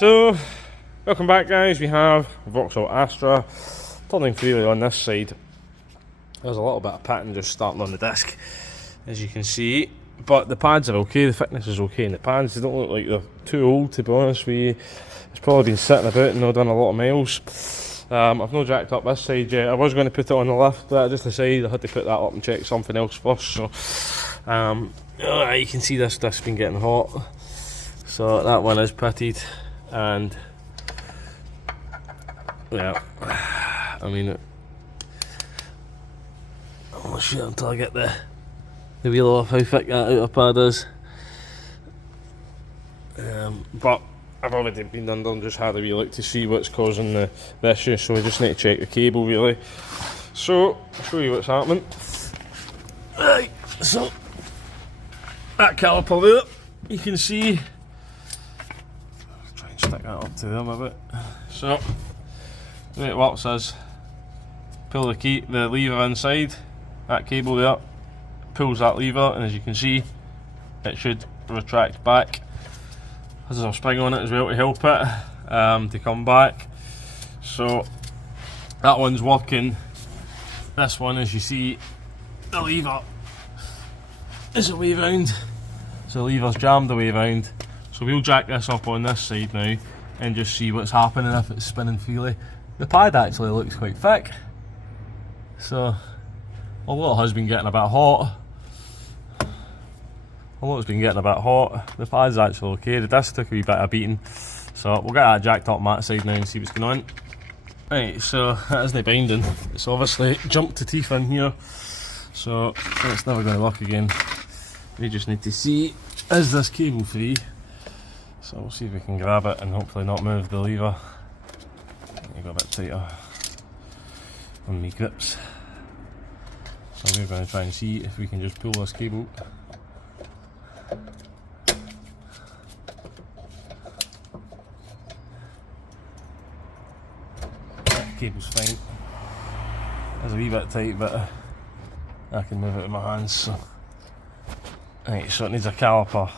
So, welcome back guys. We have vauxhall Astra turning freely on this side. There's a little bit of pattern just starting on the disc, as you can see, but the pads are okay, the thickness is okay, and the pads, they don't look like they're too old, to be honest with you. It's probably been sitting about and not done a lot of miles. I've not jacked up this side yet. I was going to put it on the lift, but I just decided I had to put that up and check something else first. So you can see this disc's been getting hot, so that one is pitted. And yeah, I mean, I'll shoot until I get the wheel off how thick that outer pad is. But I've already been under and just had a wee look to see what's causing the issue, so we just need to check the cable really. So I'll show you what's happening. Right, so that caliper there, you can see. Stick that up to them a bit. So the way it works is pull the lever inside, that cable there pulls that lever, and as you can see it should retract back. There's a spring on it as well to help it to come back. So that one's working. This one, as you see, the lever is a way round, so the lever's jammed the way round. So we'll jack this up on this side now and just see what's happening if it's spinning freely. The pad actually looks quite thick, so although it has been getting a bit hot, the pad's actually okay. The disc took a wee bit of beating, so we'll get that jacked up on that side now and see what's going on. Right, so that isn't binding. It's obviously jumped to teeth in here, so it's never going to work again. We just need to see, is this cable free? So we'll see if we can grab it and hopefully not move the lever. You got a bit tighter on my grips. So we're going to try and see if we can just pull this cable. The cable's fine. It's a wee bit tight, but I can move it with my hands. So. Right, so it needs a caliper,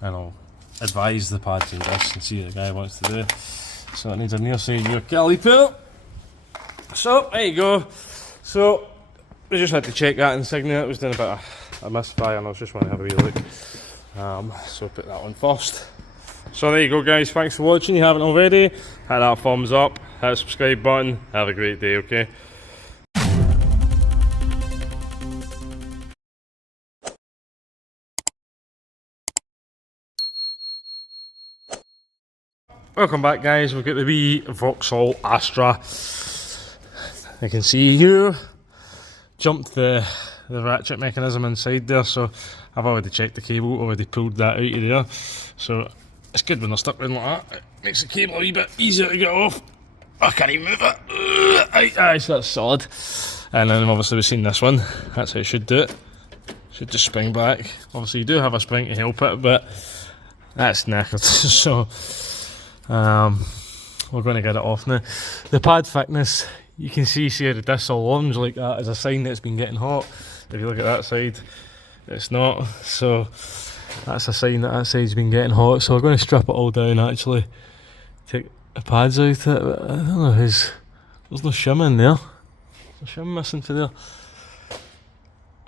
and I'll advise the pads and this and see what the guy wants to do. So it needs a near side your Calliper. So there you go. So we just had to check that insignia. It was doing a bit of a misfire and I was just wanting to have a wee look. So put that one first. So there you go guys, thanks for watching. If you haven't already, hit that thumbs up, hit the subscribe button. Have a great day, okay? Welcome back guys, we've got the wee vauxhall Astra. You can see here, jumped the ratchet mechanism inside there, so I've already checked the cable, already pulled that out of there. So it's good when they're stuck in like that, it makes the cable a wee bit easier to get off. I can't even move it. Aye, so that's solid. And then obviously we've seen this one, that's how it should do it. Should just spring back. Obviously you do have a spring to help it, but that's knackered. So we're going to get it off now. The pad thickness, you can see the disc all orange like that is a sign that it's been getting hot. If you look at that side, it's not, so that's a sign that that side's been getting hot. So we're going to strip it all down actually, take the pads out of it, but I don't know, there's no shim in there. There's a shim missing for there.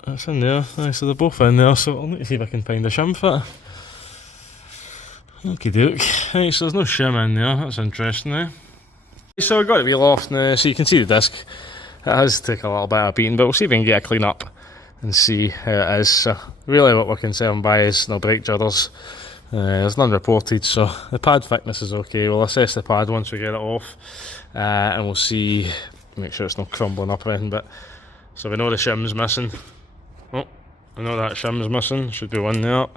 That's in there. Right, so they're both in there, so I'll need to see if I can find a shim fit. Okie doke. Right, so there's no shim in there, that's interesting now. So we've got the wheel off now, so you can see the disc. It has taken a little bit of beating, but we'll see if we can get a clean up and see how it is. So really what we're concerned by is no brake jitters. There's none reported, so the pad thickness is okay. We'll assess the pad once we get it off, and we'll see, make sure it's not crumbling up or anything. But so we know the shim's missing. Oh, I know that shim's missing, should be one there,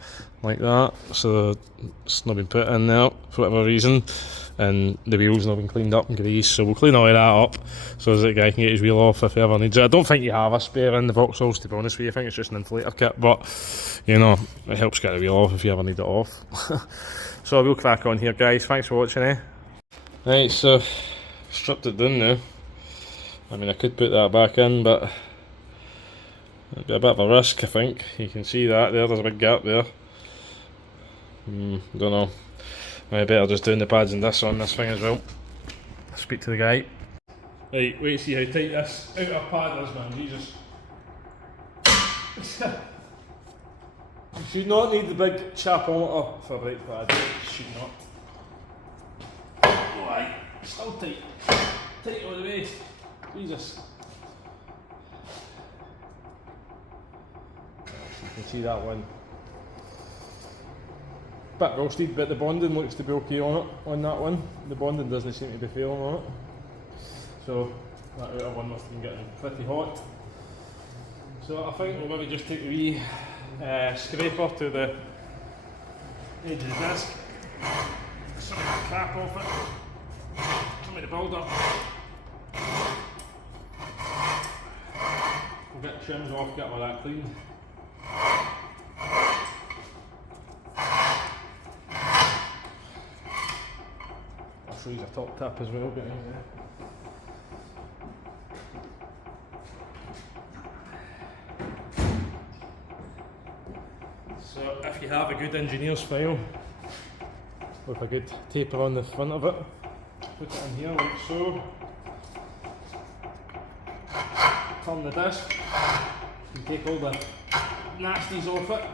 like that. So it's not been put in there for whatever reason, and the wheel's not been cleaned up and greased, so we'll clean all of that up so that the guy can get his wheel off if he ever needs it. I don't think you have a spare in the vauxhalls, to be honest with you. I think it's just an inflator kit, but you know, it helps get the wheel off if you ever need it off. So we'll crack on here guys, thanks for watching Right, so stripped it down now. I mean I could put that back in, but it'd be a bit of a risk I think. You can see that there, there's a big gap there. Don't know. I better just doing the pads and this on this thing as well. Speak to the guy. Right, wait to see how tight this outer pad is, man, Jesus. You should not need the big chapometer for brake pads, you should not. Oh aye, still tight. Tight all the way, Jesus. You can see that one. Bit rusted, but the bonding looks to be okay on it, on that one. The bonding doesn't seem to be failing on it. So that outer one must have been getting pretty hot. So I think we'll maybe just take a wee scraper to the edge of the disc, some of the cap off it, some of the builder. We'll get trims off, get all that cleaned. I'll show you the top tap as well, get in there. So if you have a good engineer's file with a good taper on the front of it, put it in here like so. Turn the disc, you can take all the nasties off it,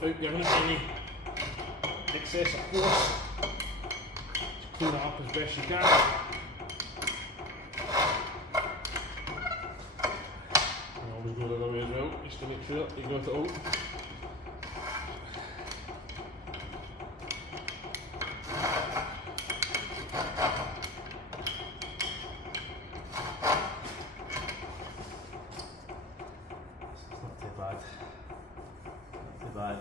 without giving it any excessive force. Just clean it up as best you can. Always go the other way as well, just to make sure you got it out. Not too bad. Not too bad.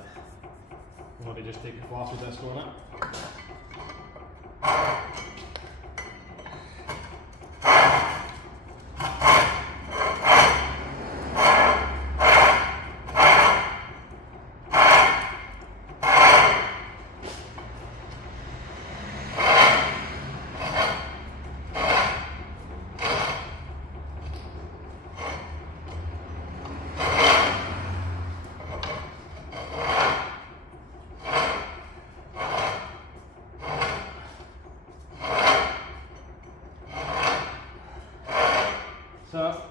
I'll maybe just take a flash disc on it. So,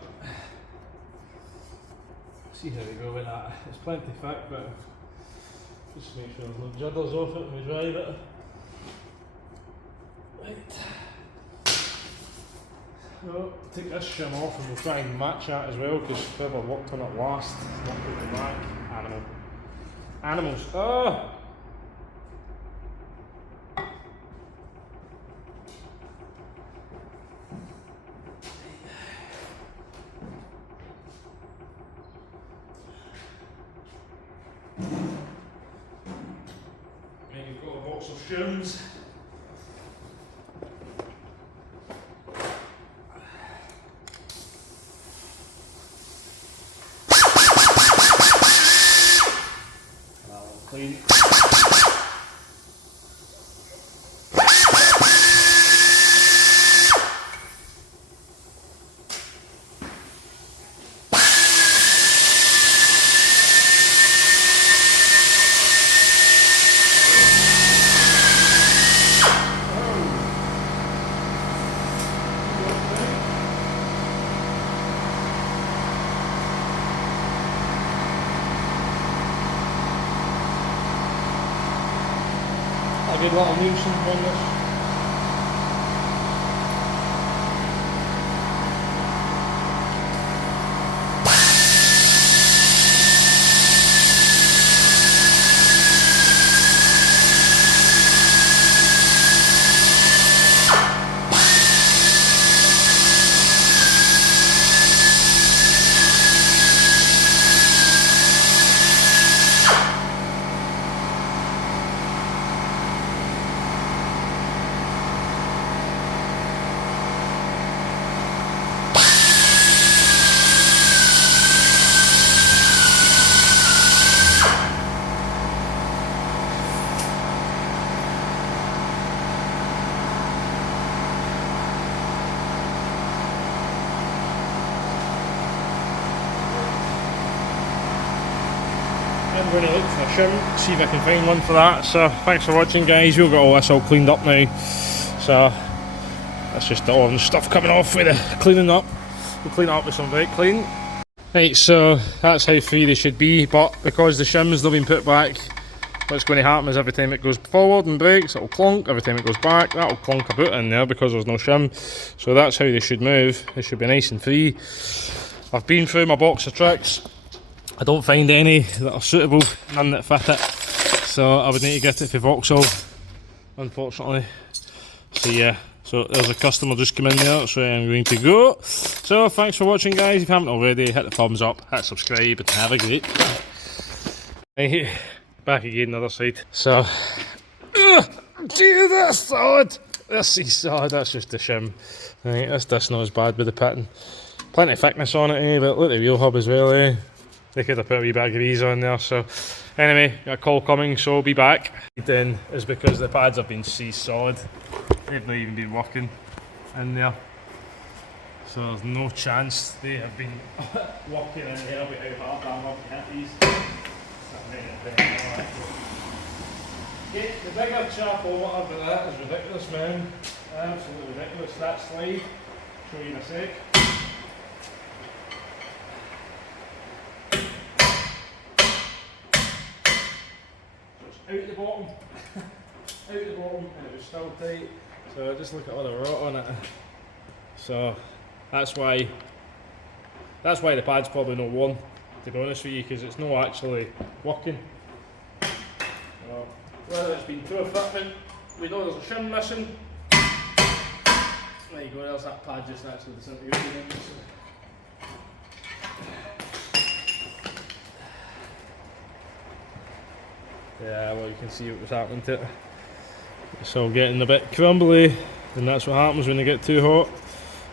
see how we go with that. It's plenty thick, but just make sure there's no jitters off it when we drive it. Right. So, take this shim off and we'll try and match that as well, because whoever worked on it last, not put the back. Animal. Animals. Oh! And you've got a box of shims. Clean. A good little nuisance on this. I'm going to look for a shim, see if I can find one for that. So thanks for watching, guys. We'll get all this all cleaned up now. So that's just the orange stuff coming off with the cleaning up. We'll clean it up with some brake clean. Right, so that's how free they should be, but because the shims have been put back, what's going to happen is every time it goes forward and brakes, it'll clonk. Every time it goes back, that'll clonk a bit in there because there's no shim. So that's how they should move. They should be nice and free. I've been through my box of tricks. I don't find any that are suitable, none that fit it. So I would need to get it for vauxhall, unfortunately. So yeah, so there's a customer just come in there, so I'm going to go. So thanks for watching, guys. If you haven't already, hit the thumbs up, hit subscribe, and have a great day. Right, back again, the other side. So, gee, that's solid. This is solid, that's just the shim. Right, this not as bad with the pitting. Plenty of thickness on it, eh? But look at the wheel hub as well, eh? They could have put a wee bit of grease on there. So anyway, got a call coming, so I'll be back. Then is because the pads have been seized solid. They've not even been working in there. So there's no chance they have been working in there with how hard I'm up to hit these. The bigger chap or whatever that is ridiculous, man. Absolutely ridiculous. That slide, show you in a sec. Out the bottom, out the bottom, and it was still tight. So just look at all the rot on it. So that's why the pad's probably not worn, to be honest with you, because it's not actually working. So, whether it's been through a fitment, we know there's a shim missing. There you go, there's that pad just actually disintegrating. Yeah, well, you can see what was happening to it. It's all getting a bit crumbly, and that's what happens when they get too hot.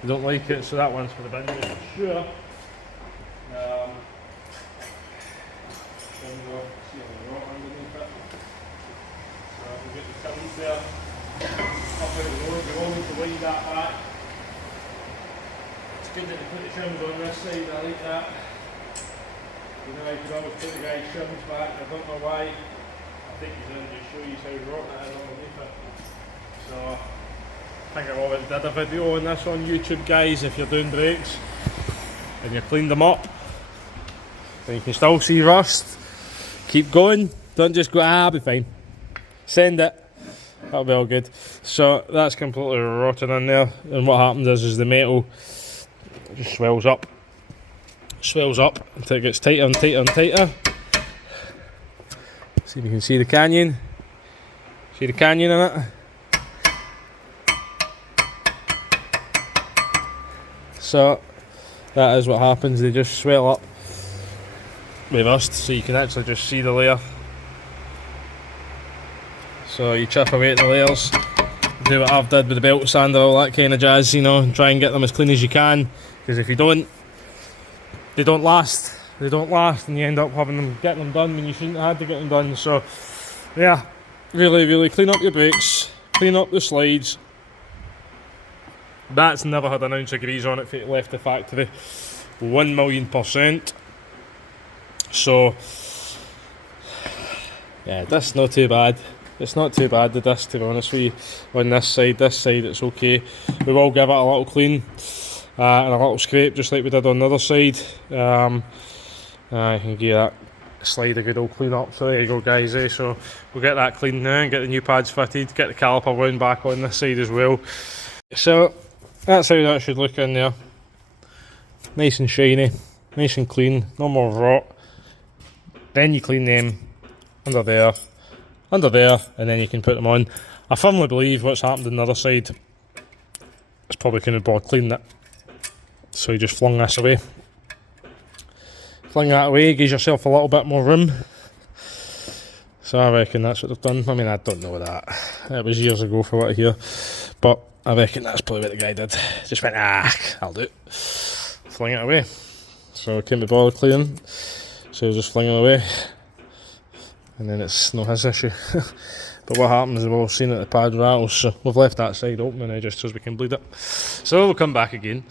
You don't like it, so that one's for the bin for sure. See if there's rot underneath it. So we'll get the tins there. Up out the road, we all need to wind that back. It's good that they put the shims on this side, I like that. You know, I could always put the guy's shims back, I don't know why. I think he's in to show you how rotten it is underneath it. So I think I've already did a video on this on YouTube, guys. If you're doing brakes and you cleaned them up and you can still see rust, keep going. Don't just go, I'll be fine. Send it. That'll be all good. So that's completely rotten in there, and what happens is the metal just swells up until it gets tighter and tighter and tighter. See if you can see the canyon. See the canyon in it? So that is what happens, they just swell up with rust, so you can actually just see the layer. So you chip away at the layers, do what I've did with the belt sander, all that kind of jazz, you know, and try and get them as clean as you can, because if you don't, they don't last. They don't last, and you end up getting them done when you shouldn't have had to get them done. So yeah, really clean up your brakes, clean up the slides. That's never had an ounce of grease on it if it left the factory, 1,000,000%. So yeah, that's not too bad. It's not too bad, the disc, to be honest with you. On this side it's okay. We will give it a little clean and a little scrape, just like we did on the other side. I can give that slide a good old clean up. So there you go, guys, eh? So we'll get that cleaned now and get the new pads fitted, get the caliper wound back on this side as well. So that's how that should look in there. Nice and shiny, nice and clean, no more rot. Then you clean them under there, and then you can put them on. I firmly believe what's happened on the other side is probably couldn't bother cleaning it, so you just flung this away. Fling that away, gives yourself a little bit more room. So I reckon that's what they've done. I mean, I don't know that. It was years ago for what I hear, but I reckon that's probably what the guy did. Just went, I'll do it. Fling it away. So couldn't be bothered cleaning, so he just fling it away. And then it's not his issue. But what happens is we've seen that the pad rattles, so we've left that side open now just so we can bleed it. So we'll come back again.